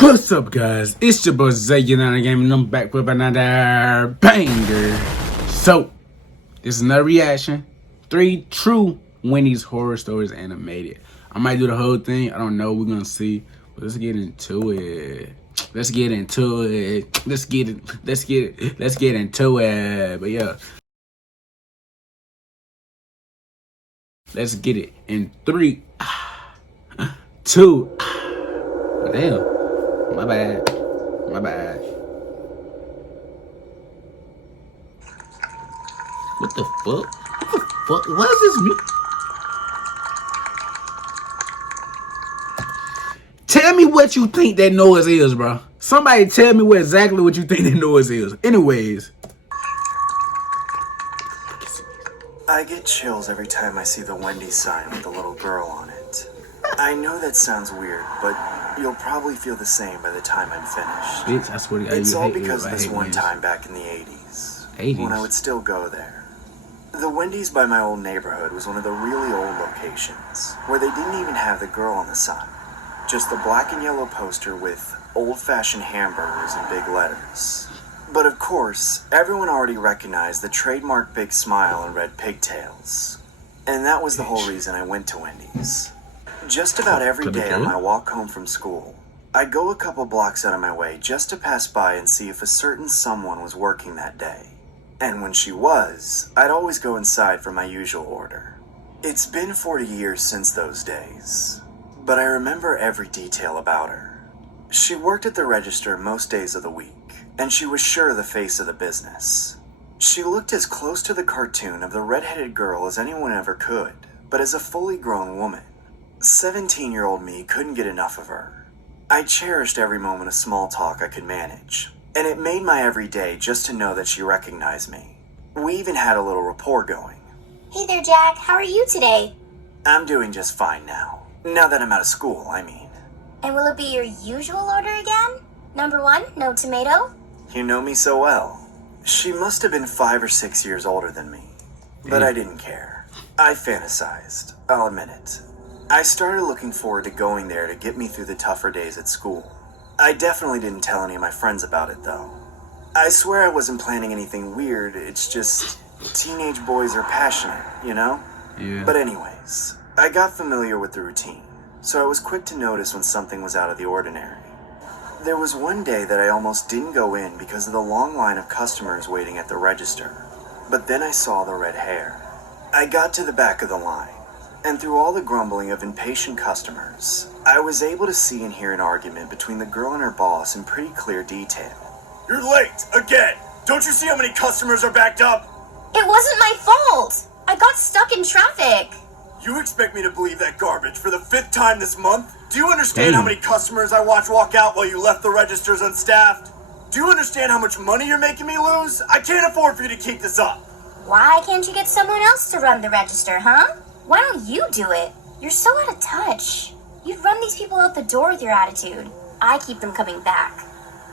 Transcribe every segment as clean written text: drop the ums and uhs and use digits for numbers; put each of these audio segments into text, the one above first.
What's up, guys? It's your boy ZayUnitedGaming, and I'm back with another banger. So, this is another reaction. 3 true Wendy's horror stories animated. I might do the whole thing. I don't know. We're gonna see. But let's get into it. Let's get into it. Let's get into it. But yeah. Let's get it in 3, 2. Oh, damn. My bad. What the fuck? What is this music? Tell me what you think that noise is, bro. Somebody tell me exactly what you think that noise is. Anyways. I get chills every time I see the Wendy's sign with the little girl on it. I know that sounds weird, but you'll probably feel the same by the time I'm finished. Bitch, I swear to God, it's all because of this one time back in the 80s. When I would still go there. The Wendy's by my old neighborhood was one of the really old locations, where they didn't even have the girl on the sign. Just the black and yellow poster with old-fashioned hamburgers in big letters. But of course, everyone already recognized the trademark big smile and red pigtails. And that was the whole reason I went to Wendy's. Just about every day on my walk home from school, I'd go a couple blocks out of my way just to pass by and see if a certain someone was working that day. And when she was, I'd always go inside for my usual order. It's been 40 years since those days, but I remember every detail about her. She worked at the register most days of the week, and she was sure the face of the business. She looked as close to the cartoon of the red-headed girl as anyone ever could, but as a fully grown woman. 17-year-old me couldn't get enough of her. I cherished every moment of small talk I could manage, and it made my every day just to know that she recognized me. We even had a little rapport going. Hey there, Jack. How are you today? I'm doing just fine now. Now that I'm out of school, I mean. And will it be your usual order again? Number 1, no tomato? You know me so well. She must have been 5 or 6 years older than me, but I didn't care. I fantasized, I'll admit it. I started looking forward to going there to get me through the tougher days at school. I definitely didn't tell any of my friends about it, though. I swear I wasn't planning anything weird, it's just teenage boys are passionate, you know? Yeah. But anyways, I got familiar with the routine, so I was quick to notice when something was out of the ordinary. There was one day that I almost didn't go in because of the long line of customers waiting at the register, but then I saw the red hair. I got to the back of the line, and through all the grumbling of impatient customers, I was able to see and hear an argument between the girl and her boss in pretty clear detail. You're late, again! Don't you see how many customers are backed up? It wasn't my fault! I got stuck in traffic! You expect me to believe that garbage for the 5th time this month? Do you understand how many customers I watched walk out while you left the registers unstaffed? Do you understand how much money you're making me lose? I can't afford for you to keep this up. Why can't you get someone else to run the register, huh? Why don't you do it? You're so out of touch. You'd run these people out the door with your attitude. I keep them coming back.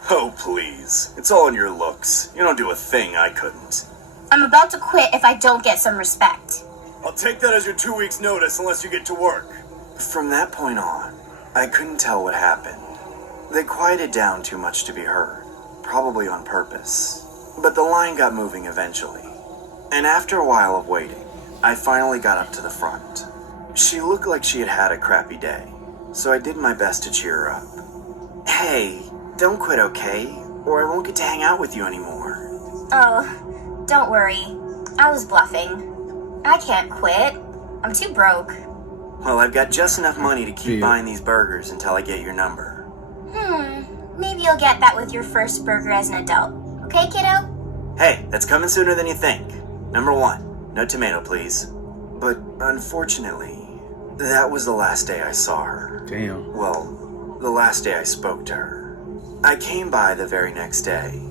Oh, please. It's all in your looks. You don't do a thing I couldn't. I'm about to quit if I don't get some respect. I'll take that as your 2 weeks' notice unless you get to work. From that point on, I couldn't tell what happened. They quieted down too much to be heard, probably on purpose. But the line got moving eventually. And after a while of waiting, I finally got up to the front. She looked like she had had a crappy day, so I did my best to cheer her up. Hey, don't quit, okay? Or I won't get to hang out with you anymore. Oh, don't worry. I was bluffing. I can't quit. I'm too broke. Well, I've got just enough money to keep buying these burgers until I get your number. Maybe you'll get that with your first burger as an adult. Okay, kiddo? Hey, that's coming sooner than you think. Number 1, no tomato, please. But unfortunately, that was the last day I saw her. Damn. Well, the last day I spoke to her. I came by the very next day.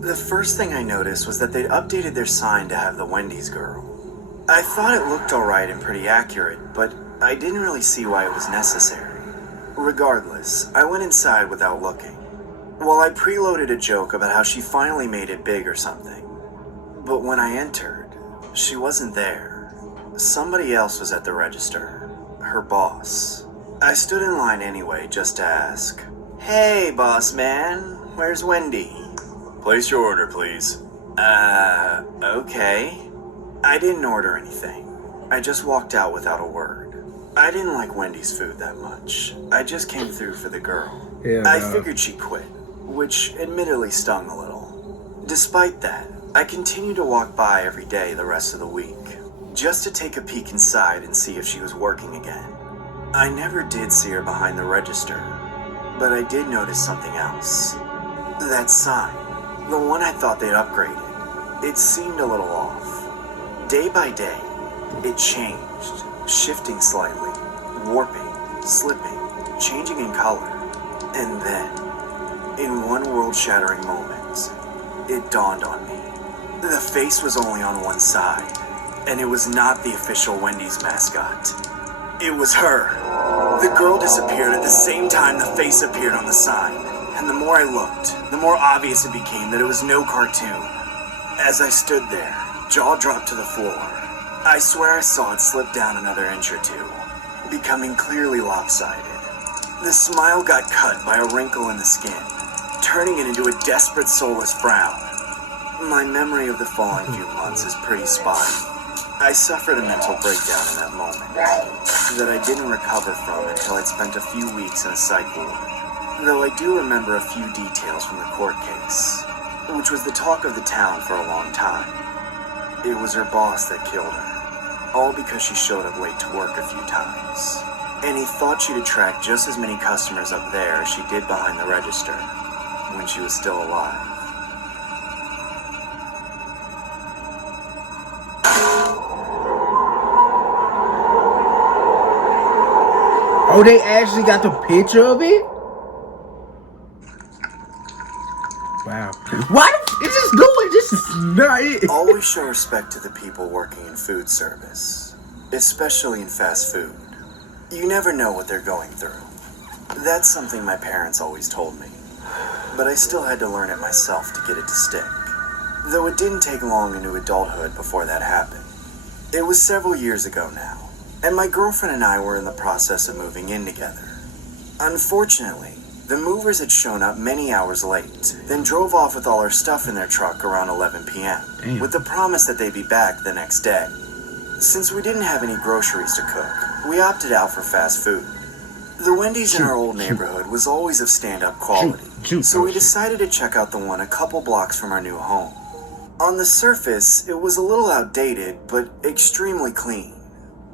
The first thing I noticed was that they'd updated their sign to have the Wendy's girl. I thought it looked alright and pretty accurate, but I didn't really see why it was necessary. Regardless, I went inside without looking. Well, I preloaded a joke about how she finally made it big or something. But when I entered, she wasn't there. Somebody else was at the register. Her boss. I stood in line anyway just to ask, Hey, boss man. Where's Wendy? Place your order, please. Okay. I didn't order anything. I just walked out without a word. I didn't like Wendy's food that much. I just came through for the girl. Yeah. I figured she quit, which admittedly stung a little. Despite that, I continued to walk by every day the rest of the week, just to take a peek inside and see if she was working again. I never did see her behind the register, but I did notice something else. That sign, the one I thought they'd upgraded, it seemed a little off. Day by day, it changed, shifting slightly, warping, slipping, changing in color. And then, in one world-shattering moment, it dawned on me. The face was only on one side, and it was not the official Wendy's mascot. It was her. The girl disappeared at the same time the face appeared on the sign, and the more I looked, the more obvious it became that it was no cartoon. As I stood there, jaw dropped to the floor, I swear I saw it slip down another inch or two, becoming clearly lopsided. The smile got cut by a wrinkle in the skin, turning it into a desperate, soulless frown. My memory of the falling few months is pretty spotty. I suffered a mental breakdown in that moment that I didn't recover from until I'd spent a few weeks in a psych ward. Though I do remember a few details from the court case, which was the talk of the town for a long time. It was her boss that killed her, all because she showed up late to work a few times. And he thought she'd attract just as many customers up there as she did behind the register, when she was still alive. Oh, they actually got the picture of it? Wow. Why is this going? This is not it. Always show respect to the people working in food service, especially in fast food. You never know what they're going through. That's something my parents always told me, but I still had to learn it myself to get it to stick. Though it didn't take long into adulthood before that happened. It was several years ago now, and my girlfriend and I were in the process of moving in together. Unfortunately, the movers had shown up many hours late, then drove off with all our stuff in their truck around 11 p.m., with the promise that they'd be back the next day. Since we didn't have any groceries to cook, we opted out for fast food. The Wendy's in our old neighborhood was always of stand-up quality, so we decided to check out the one a couple blocks from our new home. On the surface, it was a little outdated, but extremely clean.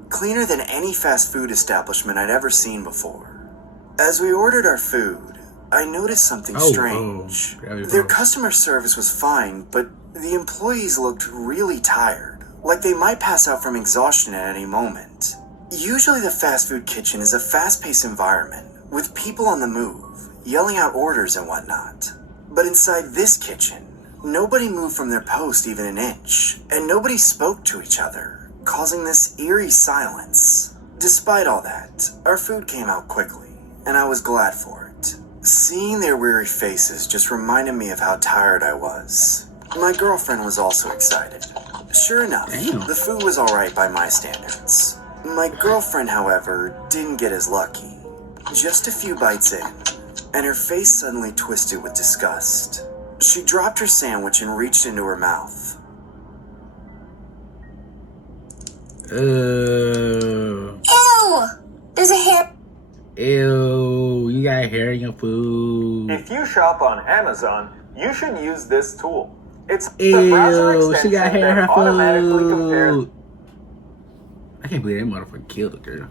Cleaner than any fast food establishment I'd ever seen before. As we ordered our food, I noticed something strange. Their customer service was fine, but the employees looked really tired, like they might pass out from exhaustion at any moment. Usually the fast food kitchen is a fast-paced environment, with people on the move, yelling out orders and whatnot. But inside this kitchen, nobody moved from their post even an inch, and nobody spoke to each other, causing this eerie silence. Despite all that, our food came out quickly, and I was glad for it. Seeing their weary faces just reminded me of how tired I was. My girlfriend was also excited. Sure enough, the food was alright by my standards. My girlfriend, however, didn't get as lucky. Just a few bites in, and her face suddenly twisted with disgust. She dropped her sandwich and reached into her mouth. Ew! There's a hair. Ew, you got hair in your food. If you shop on Amazon, you should use this tool. It's the browser extension she got hair in her that automatically compares. food. I can't believe that motherfucker killed the girl.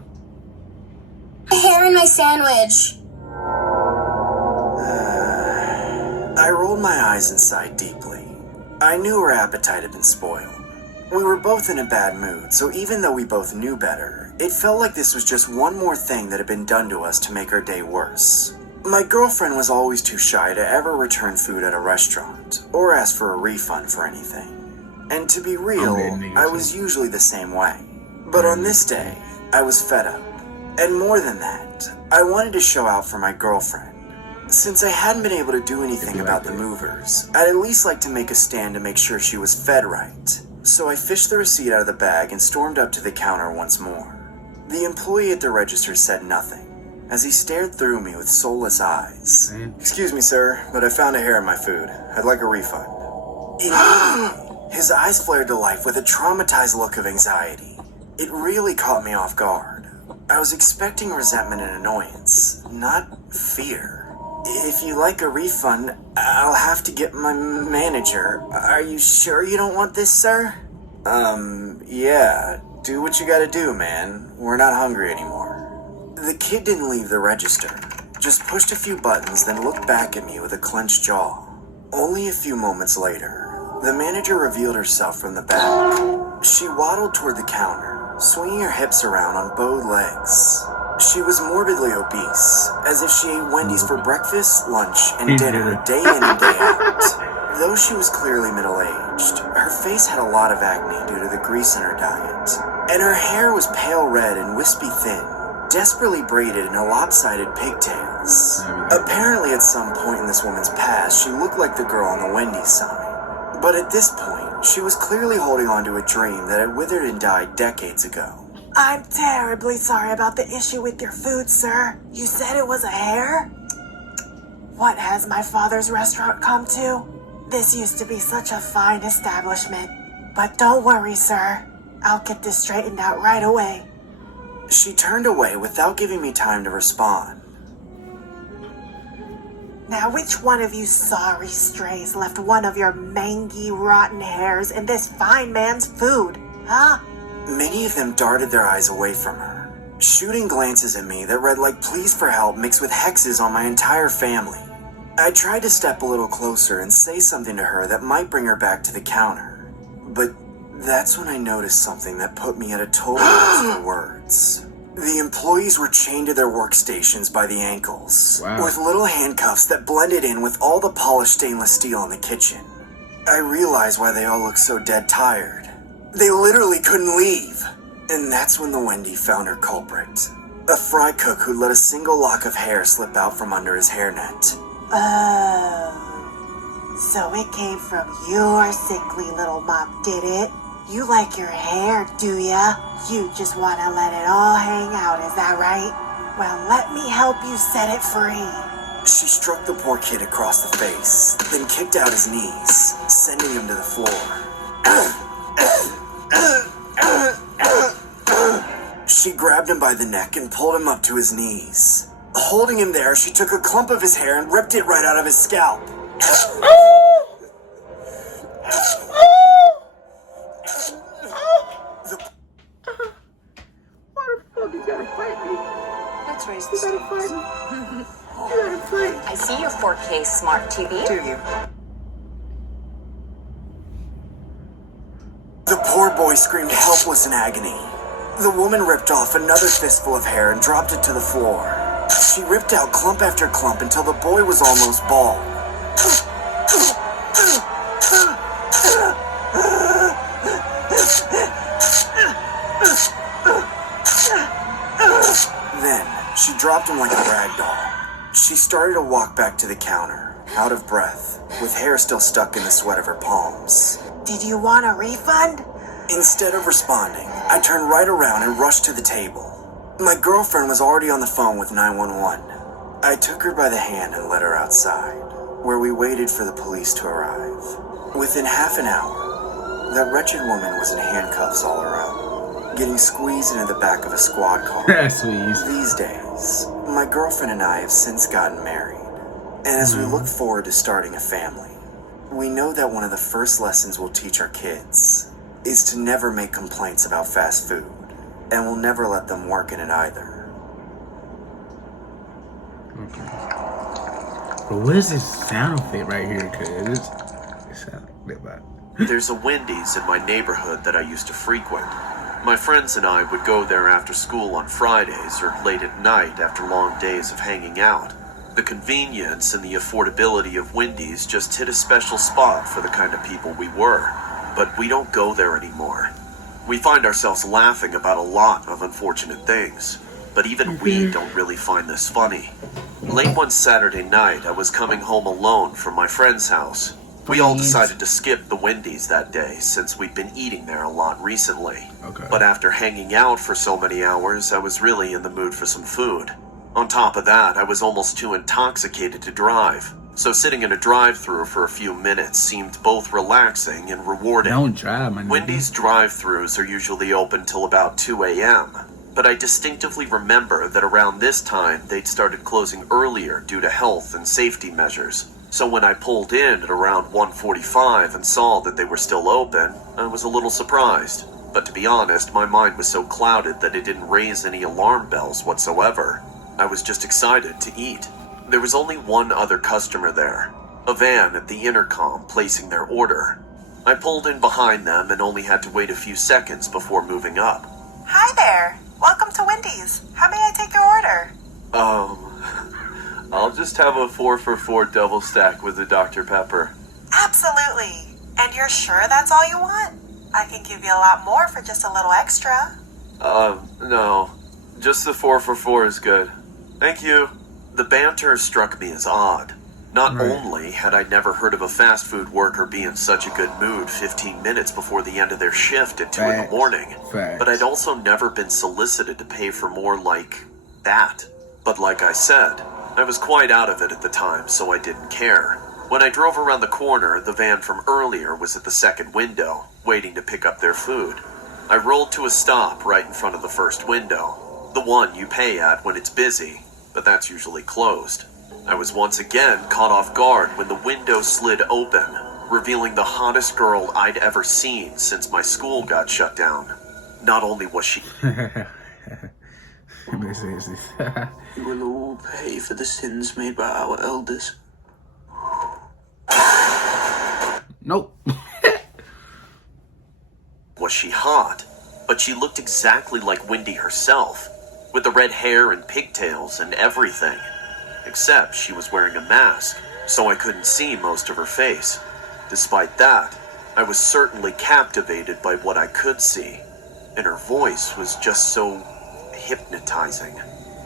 Hair in my sandwich. I rolled my eyes and sighed deeply. I knew her appetite had been spoiled. We were both in a bad mood, so even though we both knew better, it felt like this was just one more thing that had been done to us to make our day worse. My girlfriend was always too shy to ever return food at a restaurant, or ask for a refund for anything. And to be real, I was usually the same way. But on this day, I was fed up. And more than that, I wanted to show out for my girlfriend. Since I hadn't been able to do anything about the movers, I'd at least like to make a stand to make sure she was fed right. So I fished the receipt out of the bag and stormed up to the counter once more. The employee at the register said nothing, as he stared through me with soulless eyes. Excuse me, sir, but I found a hair in my food. I'd like a refund. Immediately, his eyes flared to life with a traumatized look of anxiety. It really caught me off guard. I was expecting resentment and annoyance, not fear. If you like a refund, I'll have to get my manager. Are you sure you don't want this, sir? Yeah. Do what you gotta do, man. We're not hungry anymore. The kid didn't leave the register. Just pushed a few buttons, then looked back at me with a clenched jaw. Only a few moments later, the manager revealed herself from the back. She waddled toward the counter, swinging her hips around on bowed legs. She was morbidly obese, as if she ate Wendy's for breakfast, lunch, and dinner day in and day out. Though she was clearly middle-aged, her face had a lot of acne due to the grease in her diet, and her hair was pale red and wispy thin, desperately braided into lopsided pigtails. Apparently at some point in this woman's past, she looked like the girl on the Wendy's sign. But at this point, she was clearly holding on to a dream that had withered and died decades ago. I'm terribly sorry about the issue with your food, sir. You said it was a hair? What has my father's restaurant come to? This used to be such a fine establishment. But don't worry, sir. I'll get this straightened out right away. She turned away without giving me time to respond. Now, which one of you sorry strays left one of your mangy, rotten hairs in this fine man's food, huh? Many of them darted their eyes away from her, shooting glances at me that read like pleas for help mixed with hexes on my entire family. I tried to step a little closer and say something to her that might bring her back to the counter, but that's when I noticed something that put me at a total loss for words. The employees were chained to their workstations by the ankles, with little handcuffs that blended in with all the polished stainless steel in the kitchen. I realized why they all looked so dead tired. They literally couldn't leave. And that's when the Wendy found her culprit. A fry cook who let a single lock of hair slip out from under his hairnet. Oh, so it came from your sickly little mop, did it? You like your hair, do ya? You just want to let it all hang out, is that right? Well, let me help you set it free. She struck the poor kid across the face, then kicked out his knees, sending him to the floor. She grabbed him by the neck and pulled him up to his knees. Holding him there, she took a clump of his hair and ripped it right out of his scalp. Why the fuck you gotta fight me? Let's raise You the gotta fight stakes. me. You gotta fight. I see your 4K smart TV. Do you? The poor boy screamed helpless in agony. The woman ripped off another fistful of hair and dropped it to the floor. She ripped out clump after clump until the boy was almost bald. Then, she dropped him like a rag doll. She started to walk back to the counter, out of breath, with hair still stuck in the sweat of her palms. Did you want a refund? Instead of responding, I turned right around and rushed to the table. My girlfriend was already on the phone with 911. I took her by the hand and led her outside, where we waited for the police to arrive. Within half an hour, that wretched woman was in handcuffs all around, getting squeezed into the back of a squad car. These days, my girlfriend and I have since gotten married. And as we look forward to starting a family, we know that one of the first lessons we'll teach our kids is to never make complaints about fast food, and we'll never let them work in it either. But what is this sound effect right here? Cause it sounds like There's a Wendy's in my neighborhood that I used to frequent. My friends and I would go there after school on Fridays or late at night after long days of hanging out. The convenience and the affordability of Wendy's just hit a special spot for the kind of people we were. But we don't go there anymore. We find ourselves laughing about a lot of unfortunate things, but even we don't really find this funny. Late one Saturday night, I was coming home alone from my friend's house. We all decided to skip the Wendy's that day since we'd been eating there a lot recently. But after hanging out for so many hours, I was really in the mood for some food. On top of that, I was almost too intoxicated to drive, so sitting in a drive-thru for a few minutes seemed both relaxing and rewarding. Don't drive, my nigga. Wendy's drive-thrus are usually open till about 2 a.m., but I distinctively remember that around this time they'd started closing earlier due to health and safety measures. So when I pulled in at around 1:45 and saw that they were still open, I was a little surprised. But to be honest, my mind was so clouded that it didn't raise any alarm bells whatsoever. I was just excited to eat. There was only one other customer there, a van at the intercom placing their order. I pulled in behind them and only had to wait a few seconds before moving up. Hi there. Welcome to Wendy's. How may I take your order? I'll just have a 4 for $4 double stack with a Dr. Pepper. Absolutely. And you're sure that's all you want? I can give you a lot more for just a little extra. No. Just the 4 for $4 is good. Thank you. The banter struck me as odd. Not only had I never heard of a fast food worker be in such a good mood 15 minutes before the end of their shift at 2 in the morning, but I'd also never been solicited to pay for more like that. But like I said, I was quite out of it at the time, so I didn't care. When I drove around the corner, the van from earlier was at the second window, waiting to pick up their food. I rolled to a stop right in front of the first window, the one you pay at when it's busy, but that's usually closed. I was once again caught off guard when the window slid open, revealing the hottest girl I'd ever seen since my school got shut down. Not only was she... You will all pay for the sins made by our elders. Nope. Was she hot? But she looked exactly like Wendy herself, with the red hair and pigtails and everything. Except she was wearing a mask, so I couldn't see most of her face. Despite that, I was certainly captivated by what I could see, and her voice was just so hypnotizing.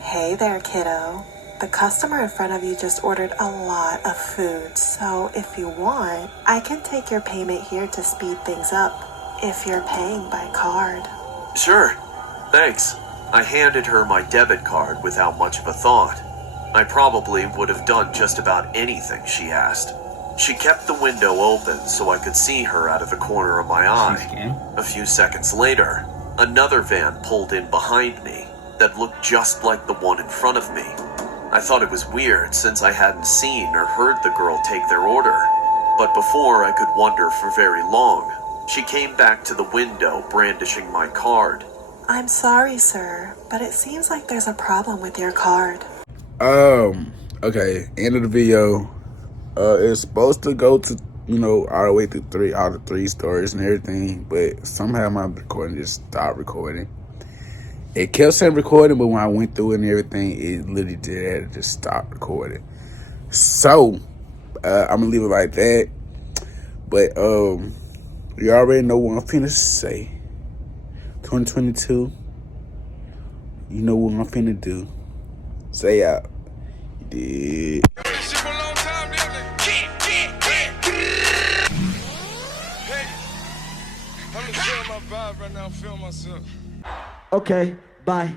Hey there, kiddo. The customer in front of you just ordered a lot of food, so if you want, I can take your payment here to speed things up, if you're paying by card. Sure, thanks. I handed her my debit card without much of a thought. I probably would have done just about anything she asked. She kept the window open so I could see her out of the corner of my eye. A few seconds later, another van pulled in behind me that looked just like the one in front of me. I thought it was weird since I hadn't seen or heard the girl take their order. But before I could wonder for very long, she came back to the window brandishing my card. I'm sorry, sir, but it seems like there's a problem with your card. Okay, end of the video. It's supposed to go to, all the way through all the three stories and everything, but somehow my recording just stopped recording. It kept saying recording, but when I went through it and everything, it literally did have to just stop recording. So, I'm gonna leave it like that. But, you already know what I'm finna say. 2022, you know what I'm finna do. Say out. You did. Okay, bye.